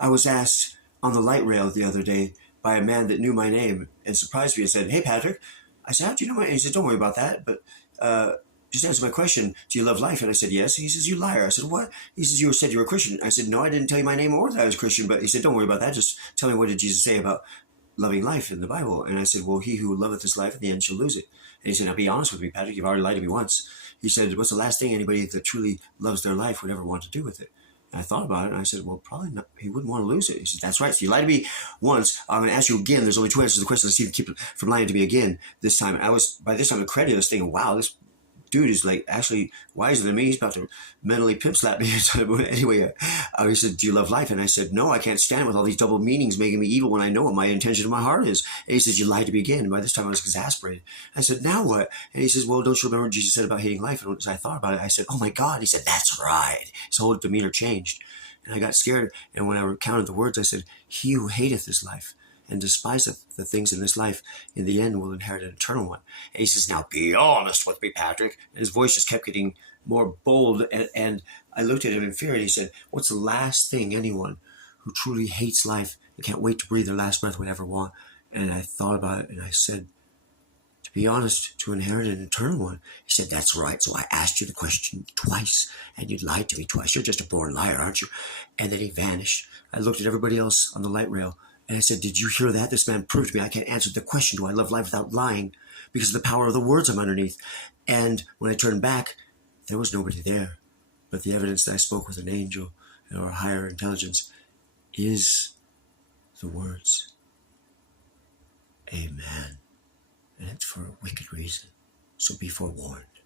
I was asked on the light rail the other day by a man that knew my name and surprised me and said, "Hey, Patrick." I said, "How do you know my name?" He said, "Don't worry about that, but just answer my question. Do you love life?" And I said, "Yes." He says, "You liar." I said, "What?" He says, "You said you were a Christian." I said, "No, I didn't tell you my name or that I was Christian." But he said, "Don't worry about that. Just tell me, what did Jesus say about loving life in the Bible?" And I said, "Well, he who loveth his life in the end shall lose it." And he said, "Now be honest with me, Patrick. You've already lied to me once." He said, "What's the last thing anybody that truly loves their life would ever want to do with it?" And I thought about it, and I said, "Well, probably not. He wouldn't want to lose it." He said, "That's right. So you lied to me once. I'm going to ask you again. There's only two answers to the question. Let's see if you keep from lying to me again this time." And I was, by this time, incredulous, thinking, "Wow, this dude is like actually wiser than me. He's about to mentally pimp slap me." Anyway, he said, "Do you love life?" And I said, "No, I can't stand it with all these double meanings making me evil when I know what my intention of my heart is." And he says, "You lied to me again." And by this time, I was exasperated. I said, "Now what?" And he says, "Well, don't you remember what Jesus said about hating life?" And as I thought about it, I said, "Oh my God." He said, "That's right." His whole demeanor changed. And I got scared. And when I recounted the words, I said, "He who hateth his life and despiseth the things in this life, in the end will inherit an eternal one." And he says, "Now be honest with me, Patrick." And his voice just kept getting more bold. And I looked at him in fear, and he said, "What's the last thing anyone who truly hates life and can't wait to breathe their last breath would ever want?" And I thought about it, and I said, "To be honest, to inherit an eternal one." He said, "That's right. So I asked you the question twice, and you lied to me twice. You're just a born liar, aren't you?" And then he vanished. I looked at everybody else on the light rail, and I said, "Did you hear that? This man proved to me I can't answer the question, do I love life without lying, because of the power of the words I'm underneath." And when I turned back, there was nobody there. But the evidence that I spoke with an angel or a higher intelligence is the words, "Amen." And it's for a wicked reason. So be forewarned.